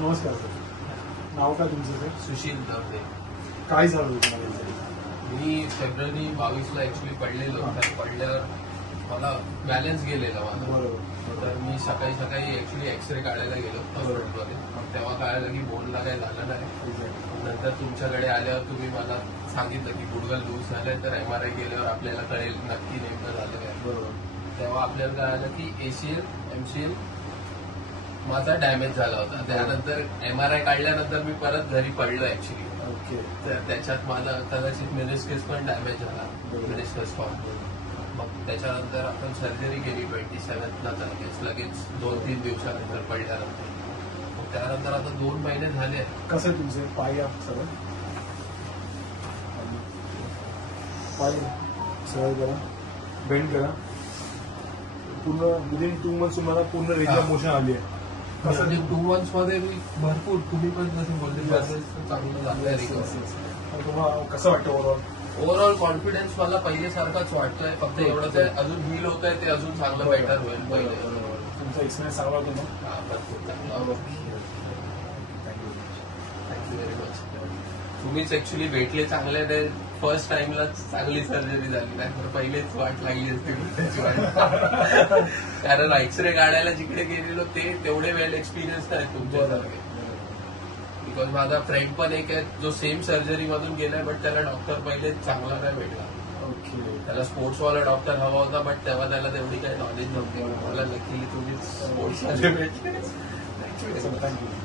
नमस्कार सर. नाव काय तुमचं सर? सुशील दवदे. काय झालं होतं तुम्हाला? मी फेब्रुवारी 22ला ऍक्च्युली पडलेलो. पडल्यावर मला बॅलन्स गेलेला माझा. बरोबर. तर मी सकाळी सकाळी ऍक्च्युली एक्सरे काढायला गेलो हॉस्पिटलमध्ये. तेव्हा कळालं की बोनला काही झालं नाही. नंतर तुमच्याकडे आल्यावर तुम्ही मला सांगितलं की गुडघा लूज झालाय, तर MRI केल्यावर आपल्याला कळेल नक्की नेमकं झालं काय. बरोबर. तेव्हा आपल्याला कळालं की ACL MCL माझा डॅमेज झाला होता. त्यानंतर MRI काढल्यानंतर मी परत घरी पडलो ऍक्च्युली. ओके. तर त्याच्यात मला कदाचित मेनिस्कस पण डॅमेज झाला. Meniscus form. मग त्याच्यानंतर आपण सर्जरी केली 27ला लगेच 2-3 दिवसानंतर पडल्यानंतर. मग त्यानंतर आता 2 महिने झाले. कसं आहे तुमचे पाय सरळ? पाय सरळ करा, बेंड करा. पूर्ण विदिन 2 मंथ्स तुम्हाला पूर्ण रेंज ऑफ मोशन आली आहे. कसं 2 मंथ्स मध्ये मी भरपूर तुम्ही पण जसं बोलले चांगलं झालंय रिकव्हरी. तुम्हाला कसं वाटतं ओव्हरऑल कॉन्फिडन्स मला पहिल्यासारखाच वाटतोय. फक्त एवढंच आहे अजून हील होत आहे, ते अजून चांगलं बेटर होईल. पहिले तुमचा एक्सपिरियन्स चांगला होता ना? भरपूर चांगला. Thank you very much. तुम्हीच ऍक्च्युली भेटले चांगले. ते फर्स्ट टाइमला चांगली सर्जरी झाली नाही तर पहिलेच वाट लागली असती त्याची वाट. कारण एक्सरे काढायला जिकडे गेलेलो ते तेवढे वेल एक्सपिरियन्स नाही तुमच्यासारखे. बिकॉज माझा फ्रेंड पण एक आहे जो सेम सर्जरी मधून गेलाय, बट त्याला डॉक्टर पहिले चांगला नाही भेटला. ओके. त्याला स्पोर्ट्सवाला डॉक्टर हवा होता, बट तेव्हा त्याला तेवढी काही नॉलेज नव्हती. मला लकीली तुम्ही स्पोर्ट्समध्ये भेटले. थँक्यू.